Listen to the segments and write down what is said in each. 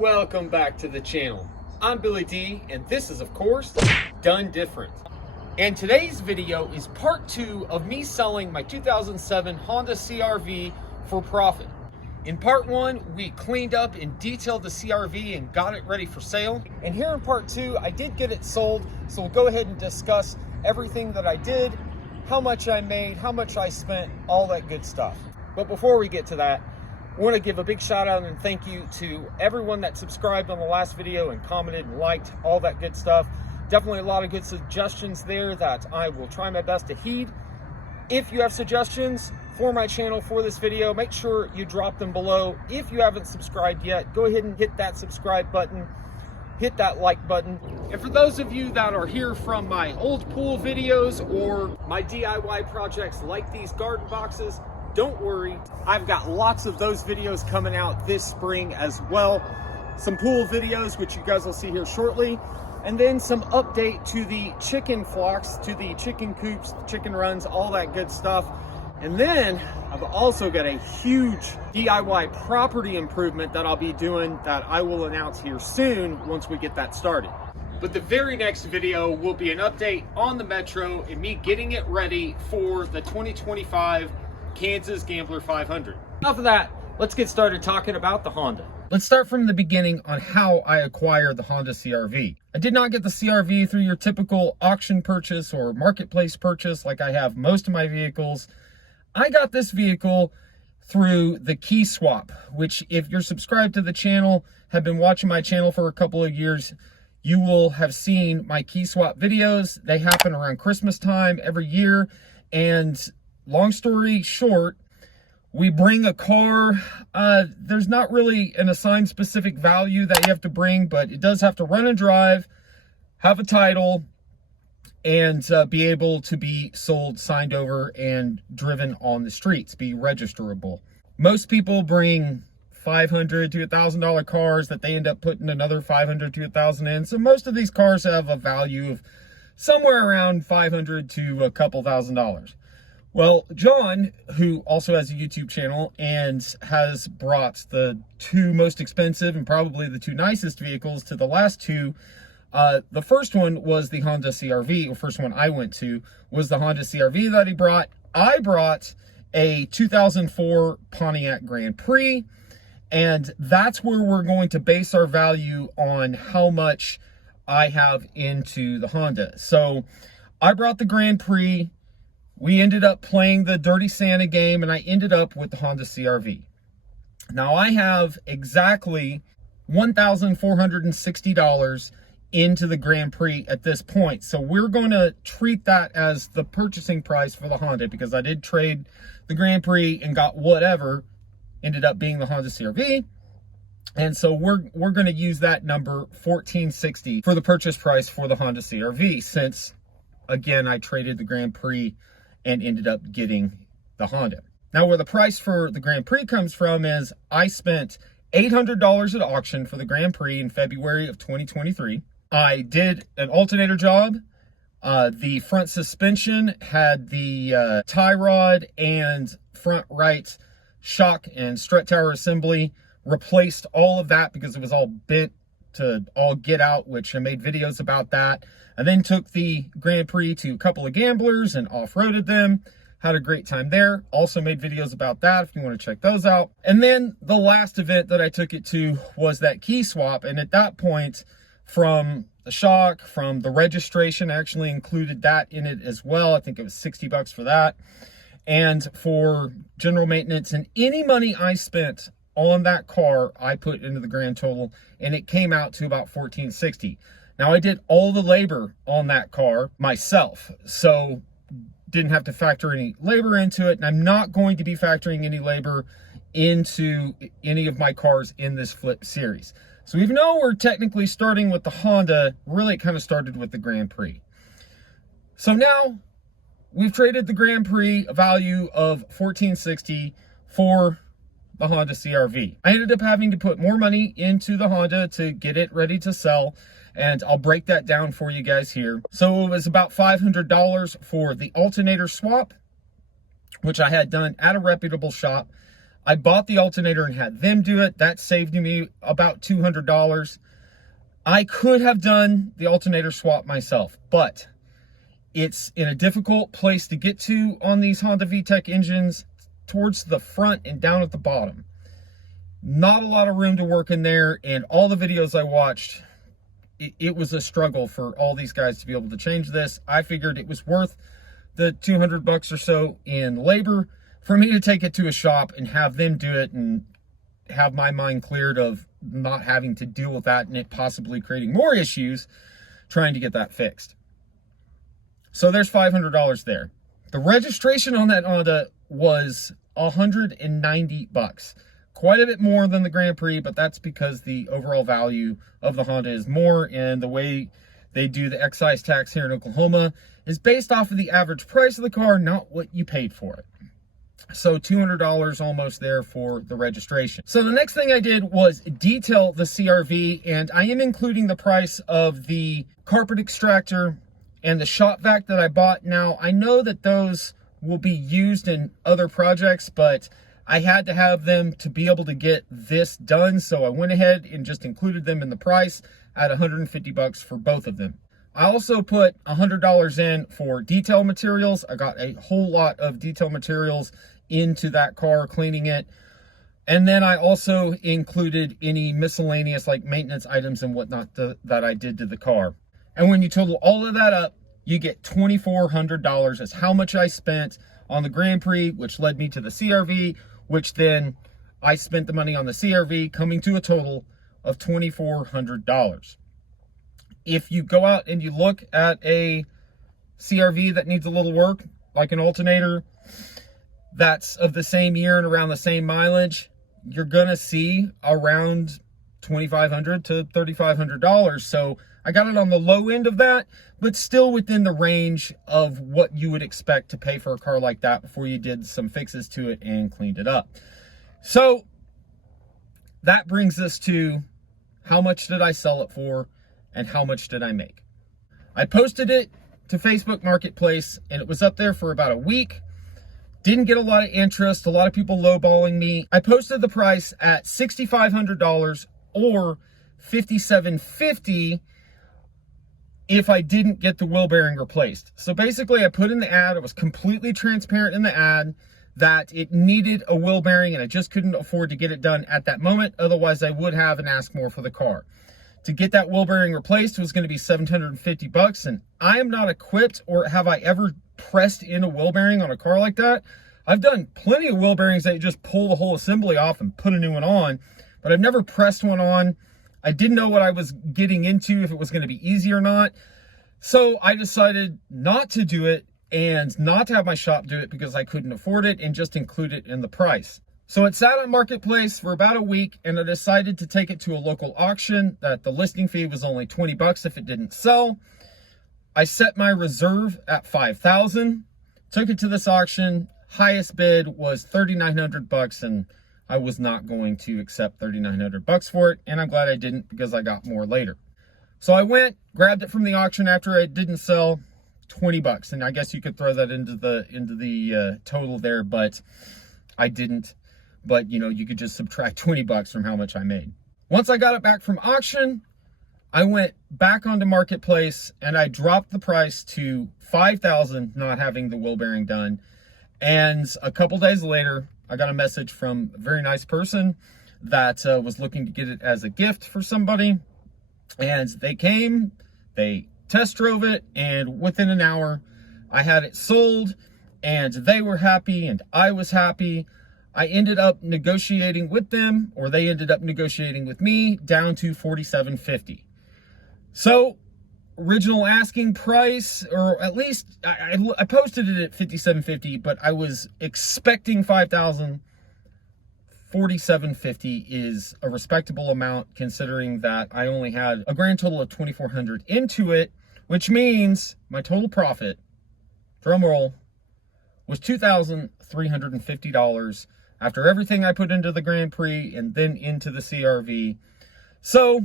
Welcome back to the channel. I'm Billy D, and this is, of course, Done Different. And today's video is part 2 of me selling my 2007 Honda CRV for profit. In part 1, we cleaned up and detailed the CRV and got it ready for sale. And here in part 2, I did get it sold, so we'll go ahead and discuss everything that I did, how much I made, how much I spent, all that good stuff. But before we get to that, I want to give a big shout out and thank you to everyone that subscribed on the last video and commented and liked, all that good stuff. Definitely a lot of good suggestions there that I will try my best to heed. If you have suggestions for my channel for this video, make sure you drop them below. If you haven't subscribed yet, go ahead and hit that subscribe button, hit that like button. And for those of you that are here from my old pool videos or my DIY projects like these garden boxes, don't worry, I've got lots of those videos coming out this spring as well. Some pool videos, which you guys will see here shortly. And then some update to the chicken flocks, to the chicken coops, chicken runs, all that good stuff. And then I've also got a huge DIY property improvement that I'll be doing that I will announce here soon once we get that started. But the very next video will be an update on the Metro and me getting it ready for the 2025 Kansas Gambler 500. Enough of that, let's get started talking about the Honda. Let's start from the beginning on how I acquired the Honda CRV. I did not get the CRV through your typical auction purchase or marketplace purchase like I have most of my vehicles. I got this vehicle through the key swap, which if you're subscribed to the channel, have been watching my channel for a couple of years, you will have seen my key swap videos. They happen around Christmas time every year, and long story short, we bring a car. There's not really an assigned specific value that you have to bring, but it does have to run and drive, have a title, and be able to be sold, signed over, and driven on the streets, be registerable. Most people bring $500 to $1,000 cars that they end up putting another $500 to $1,000 in. So most of these cars have a value of somewhere around $500 to a couple $1,000s. Well, John, who also has a YouTube channel and has brought the two most expensive and probably the two nicest vehicles to the last two, the first one was the Honda CRV. The first one I went to was the Honda CRV that he brought. I brought a 2004 Pontiac Grand Prix, and that's where we're going to base our value on how much I have into the Honda. So I brought the Grand Prix. We ended up playing the Dirty Santa game, and I ended up with the Honda CRV. Now, I have exactly $1,460 into the Grand Prix at this point. So we're going to treat that as the purchasing price for the Honda, because I did trade the Grand Prix and got whatever ended up being the Honda CRV. And so we're going to use that number, $1,460, for the purchase price for the Honda CRV, since, again, I traded the Grand Prix and ended up getting the Honda. Now, where the price for the Grand Prix comes from is I spent $800 at auction for the Grand Prix in February of 2023. I did an alternator job. The front suspension had the tie rod and front right shock and strut tower assembly. Replaced all of that because it was all bent to all get out, which I made videos about that. I then took the Grand Prix to a couple of gamblers and off-roaded them. Had a great time there. Also made videos about that if you want to check those out. And then the last event that I took it to was that key swap. And at that point, from the shock, from the registration, I actually included that in it as well. I think it was $60 for that. And for general maintenance and any money I spent on that car, I put into the grand total, and it came out to about $1,460. Now, I did all the labor on that car myself, so didn't have to factor any labor into it, and I'm not going to be factoring any labor into any of my cars in this flip series. So even though we're technically starting with the Honda, really it kind of started with the Grand Prix. So now we've traded the Grand Prix, a value of $1,460, for the Honda CRV. I ended up having to put more money into the Honda to get it ready to sell, and I'll break that down for you guys here. So it was about $500 for the alternator swap, which I had done at a reputable shop. I bought the alternator and had them do it. That saved me about $200. I could have done the alternator swap myself, but it's in a difficult place to get to on these Honda VTEC engines, towards the front and down at the bottom. Not a lot of room to work in there, and all the videos I watched, it was a struggle for all these guys to be able to change this. I figured it was worth the 200 bucks or so in labor for me to take it to a shop and have them do it and have my mind cleared of not having to deal with that and it possibly creating more issues trying to get that fixed. So there's $500 there. The registration on that Honda was 190 bucks. Quite a bit more than the Grand Prix, but that's because the overall value of the Honda is more, and the way they do the excise tax here in Oklahoma is based off of the average price of the car, not what you paid for it. So $200 almost there for the registration. So the next thing I did was detail the CRV, and I am including the price of the carpet extractor and the shop vac that I bought. Now, I know that those will be used in other projects, but I had to have them to be able to get this done, so I went ahead and just included them in the price at 150 bucks for both of them. I also put $100 in for detail materials. I got a whole lot of detail materials into that car, cleaning it. And then I also included any miscellaneous like maintenance items and whatnot that I did to the car. And when you total all of that up, you get $2,400 as how much I spent on the Grand Prix, which led me to the CRV, which then I spent the money on the CRV, coming to a total of $2,400. If you go out and you look at a CRV that needs a little work, like an alternator, that's of the same year and around the same mileage, you're gonna see around $2,500 to $3,500. So I got it on the low end of that, but still within the range of what you would expect to pay for a car like that before you did some fixes to it and cleaned it up. So that brings us to how much did I sell it for and how much did I make. I posted it to Facebook Marketplace and it was up there for about a week. Didn't get a lot of interest, a lot of people lowballing me. I posted the price at $6,500 or $5,750 if I didn't get the wheel bearing replaced. So basically I put in the ad, it was completely transparent in the ad that it needed a wheel bearing and I just couldn't afford to get it done at that moment. Otherwise I would have and ask more for the car. To get that wheel bearing replaced was going to be 750 bucks, and I am not equipped, or have I ever pressed in a wheel bearing on a car like that. I've done plenty of wheel bearings that you just pull the whole assembly off and put a new one on, but I've never pressed one on. I didn't know what I was getting into, if it was going to be easy or not. So I decided not to do it and not to have my shop do it because I couldn't afford it, and just include it in the price. So it sat on Marketplace for about a week, and I decided to take it to a local auction that the listing fee was only 20 bucks if it didn't sell. I set my reserve at 5,000, took it to this auction. Highest bid was 3,900 bucks, and I was not going to accept 3,900 bucks for it, and I'm glad I didn't because I got more later. So I went, grabbed it from the auction after it didn't sell, 20 bucks, and I guess you could throw that into the total there, but I didn't. But, you know, you could just subtract 20 bucks from how much I made. Once I got it back from auction, I went back onto Marketplace and I dropped the price to 5,000, not having the wheel bearing done. And a couple days later, I got a message from a very nice person that was looking to get it as a gift for somebody. And they came, they test drove it, and within an hour, I had it sold, and they were happy and I was happy. I ended up negotiating with them, or they ended up negotiating with me, down to $4,750. So original asking price, or at least I posted it at $5,750, but I was expecting 5,000. $4,750 is a respectable amount considering that I only had a grand total of $2,400 into it, which means my total profit, drum roll, was $2,350 after everything I put into the Grand Prix and then into the CRV. So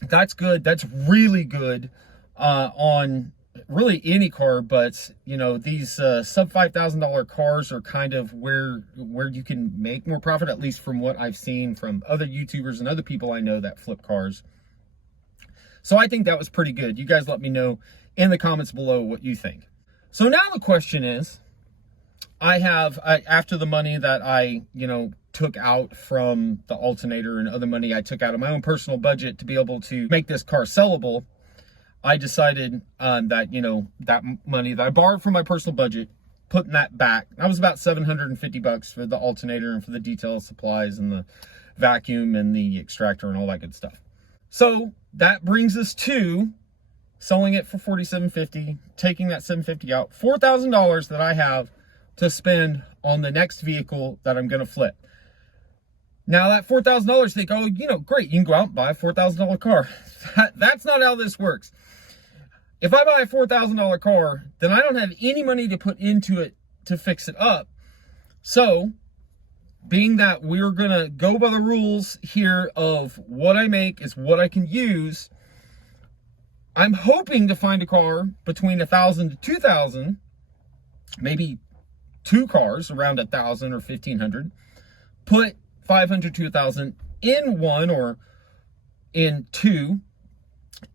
that's good. That's really good on really any car, but you know, these sub $5,000 cars are kind of where you can make more profit, at least from what I've seen from other YouTubers and other people I know that flip cars. So I think that was pretty good. You guys let me know in the comments below what you think. So now the question is, after the money that I, you know, took out from the alternator and other money I took out of my own personal budget to be able to make this car sellable, I decided that, you know, that money that I borrowed from my personal budget, putting that back. That was about $750 for the alternator and for the detail supplies and the vacuum and the extractor and all that good stuff. So that brings us to selling it for $4,750, taking that $750 out, $4,000 that I have to spend on the next vehicle that I'm going to flip. Now that $4,000, you think, oh, you know, great, you can go out and buy a $4,000 car. That's not how this works. If I buy a $4,000 car, then I don't have any money to put into it to fix it up. So, being that we're going to go by the rules here of what I make is what I can use, I'm hoping to find a car between $1,000 to $2,000, maybe two cars around $1,000 or $1,500, put $500 to $1,000 in one or in two,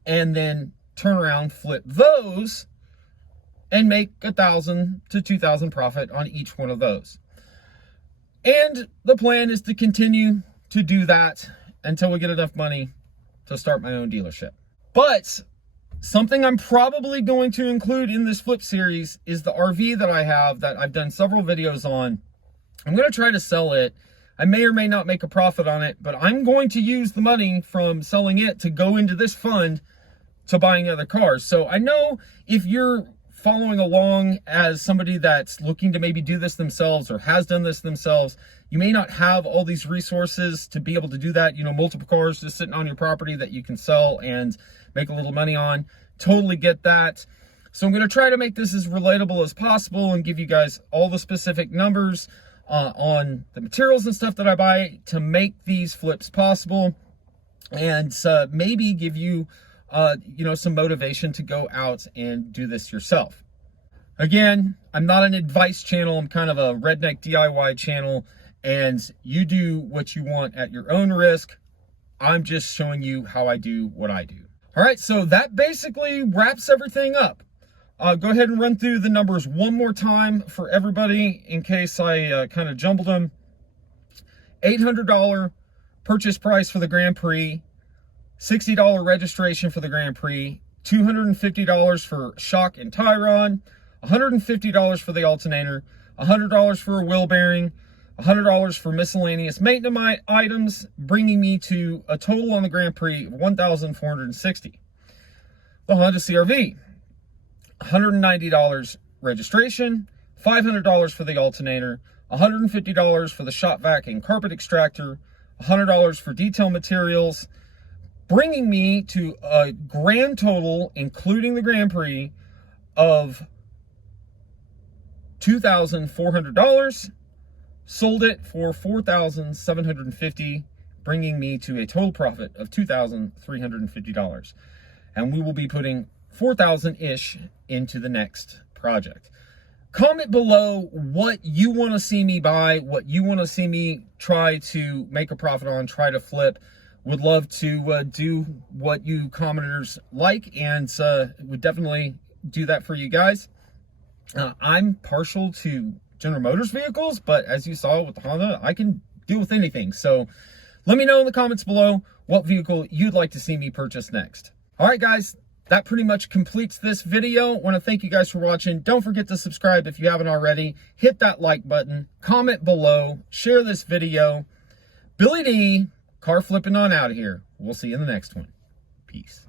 and then turn around, flip those, and make $1,000 to $2,000 profit on each one of those. And the plan is to continue to do that until we get enough money to start my own dealership. But something I'm probably going to include in this flip series is the RV that I have that I've done several videos on. I'm going to try to sell it. I may or may not make a profit on it, but I'm going to use the money from selling it to go into this fund to buying other cars. So I know if you're following along as somebody that's looking to maybe do this themselves or has done this themselves, you may not have all these resources to be able to do that. You know, multiple cars just sitting on your property that you can sell and make a little money on. Totally get that. So I'm going to try to make this as relatable as possible and give you guys all the specific numbers on the materials and stuff that I buy to make these flips possible, and maybe give you you know, some motivation to go out and do this yourself. Again, I'm not an advice channel. I'm kind of a redneck DIY channel, and you do what you want at your own risk. I'm just showing you how I do what I do. All right, so that basically wraps everything up. Go ahead and run through the numbers one more time for everybody in case I kind of jumbled them. $800 purchase price for the Grand Prix, $60 registration for the Grand Prix, $250 for shock and tie rod, $150 for the alternator, $100 for a wheel bearing, $100 for miscellaneous maintenance items, bringing me to a total on the Grand Prix of $1,460. The Honda CRV, $190 registration, $500 for the alternator, $150 for the shop vac and carpet extractor, $100 for detail materials, bringing me to a grand total, including the Grand Prix, of $2,400. Sold it for $4,750, bringing me to a total profit of $2,350. And we will be putting $4,000-ish into the next project. Comment below what you want to see me buy, what you want to see me try to make a profit on, try to flip. Would love to do what you commenters like, and would definitely do that for you guys. I'm partial to General Motors vehicles, but as you saw with the Honda, I can deal with anything. So let me know in the comments below what vehicle you'd like to see me purchase next. All right, guys, that pretty much completes this video. I want to thank you guys for watching. Don't forget to subscribe if you haven't already. Hit that like button, comment below, share this video. Billy D, car flipping on out of here. We'll see you in the next one. Peace.